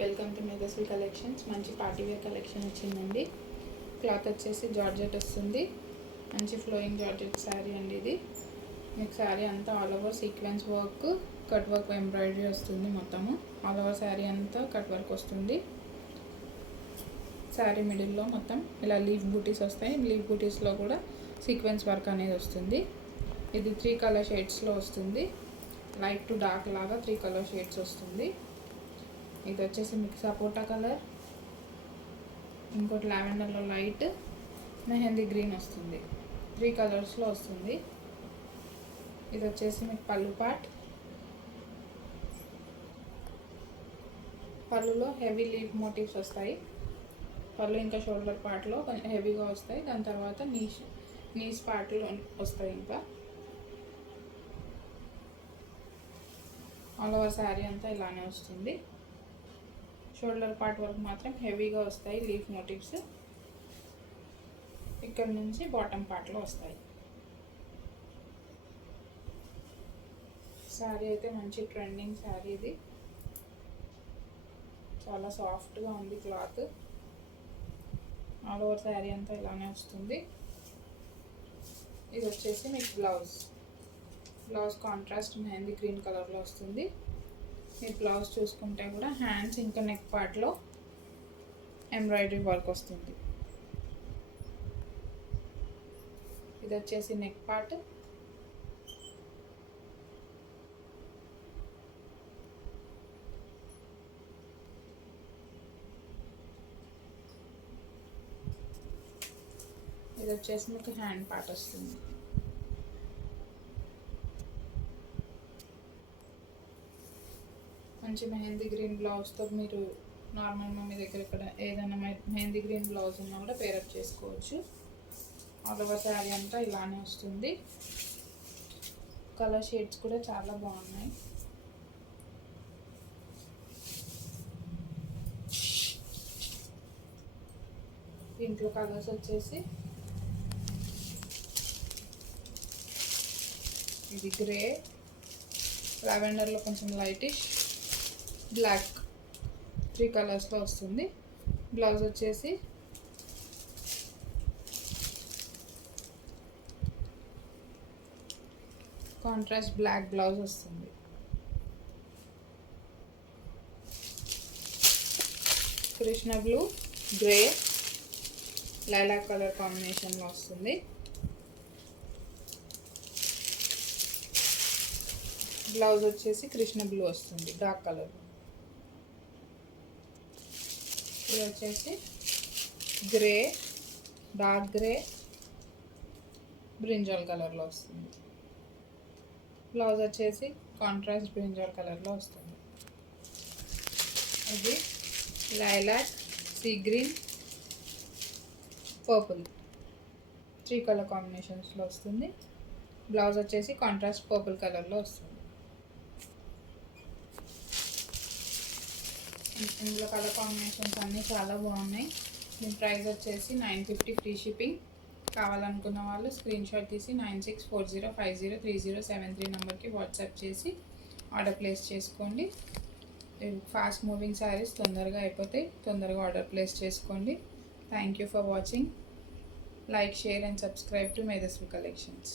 Welcome to Medhasvi collections. మంచి party wear collection వచ్చిందండి. Cloth వచ్చేసి జార్జెట్ వస్తుంది. మంచి ఫ్లోయింగ్ జార్జెట్ శారీ అండి. ఇది మీకు శారీ అంతా all over sequence work, cut work, embroidery వస్తుంది. మొత్తము ఆల్ ఓవర్ శారీ అంతా కట్ వర్క్ వస్తుంది. శారీ మిడిల్లో మొత్తం ఇలా లీఫ్ బూటీస్ వస్తాయి. లీఫ్ బూటీస్లో కూడా సీక్వెన్స్ వర్క్ అనేది వస్తుంది. ఇది 3 కలర్ షేడ్స్లో వస్తుంది. లైట్ టు డార్క్ లాగా 3 కలర్ షేడ్స్ వస్తుంది. ఇది వచ్చేసి మీకు సపోటా కలర్, ఇంకోటి లావెండర్లో లైట్, మెహందీ గ్రీన్ వస్తుంది. 3 కలర్స్లో వస్తుంది. ఇది వచ్చేసి మీకు పళ్ళు పార్ట్. పళ్ళులో హెవీ లీఫ్ మోటివ్స్ వస్తాయి. పళ్ళు ఇంకా షోల్డర్ పార్ట్లో కొంచెం హెవీగా వస్తాయి. దాని తర్వాత నీస్ పార్ట్లో వస్తాయి. ఇంకా ఆల్ ఓవర్ శారీ అంతా ఇలానే వస్తుంది. షోల్డర్ పార్ట్ వరకు మాత్రం హెవీగా వస్తాయి లీఫ్ మోటివ్స్. ఇక్కడ నుంచి బాటమ్ పార్ట్లో వస్తాయి. శారీ అయితే మంచి ట్రెండింగ్ శారీ. ఇది చాలా సాఫ్ట్గా ఉంది క్లాత్. ఆల్ ఓవర్ శారీ అంతా ఇలానే వస్తుంది. ఇది వచ్చేసి మీకు బ్లౌజ్ కాంట్రాస్ట్ మెహందీ గ్రీన్ కలర్లో వస్తుంది. మీరు బ్లౌజ్ చూసుకుంటే కూడా హ్యాండ్స్ ఇంకా నెక్ పార్ట్లో ఎంబ్రాయిడరీ వర్క్ వస్తుంది. ఇది వచ్చేసి నెక్ పార్ట్. ఇది వచ్చేసి మీకు హ్యాండ్ పార్ట్ వస్తుంది. మంచి మెహందీ గ్రీన్ బ్లౌజ్తో మీరు నార్మల్గా మీ దగ్గర ఇక్కడ ఏదైనా మెహందీ గ్రీన్ బ్లౌజ్ ఉన్నా కూడా పేరప్ చేసుకోవచ్చు. ఆల్ ఓవర్ శారీ అంతా ఇలానే వస్తుంది. కలర్ షేడ్స్ కూడా చాలా బాగున్నాయి. దీంట్లో కలర్స్ వచ్చేసి ఇది గ్రే, లావెండర్లో కొంచెం లైటిష్, బ్లాక్, 3 కలర్స్లో వస్తుంది. బ్లౌజ్ వచ్చేసి కాంట్రాస్ట్ బ్లాక్ బ్లౌజ్ వస్తుంది. Krishna blue, grey, lilac colour కాంబినేషన్లో వస్తుంది. బ్లౌజ్ వచ్చేసి కృష్ణ బ్లూ వస్తుంది, డార్క్ కలర్. ఇది వచ్చేసి గ్రే, డార్క్ గ్రే, బ్రింజాల్ కలర్లో వస్తుంది. బ్లౌజ్ వచ్చేసి కాంట్రాస్ట్ బ్రింజాల్ కలర్లో వస్తుంది. ఇది lilac, sea green, purple, 3 colour కాంబినేషన్స్లో వస్తుంది. బ్లౌజ్ వచ్చేసి కాంట్రాస్ట్ పర్పుల్ కలర్లో వస్తుంది. ఇందులో కలర్ కాంబినేషన్స్ అన్నీ చాలా బాగున్నాయి. దీని ప్రైస్ వచ్చేసి 950 ఫ్రీ షిప్పింగ్. కావాలనుకున్న వాళ్ళు స్క్రీన్ షాట్ తీసి 9640503073 నెంబర్కి వాట్సాప్ చేసి ఆర్డర్ ప్లేస్ చేసుకోండి. ఫాస్ట్ మూవింగ్ శారీస్ తొందరగా అయిపోతాయి. తొందరగా ఆర్డర్ ప్లేస్ చేసుకోండి. Thank you for watching. Like, share and subscribe to Medhasvi collections.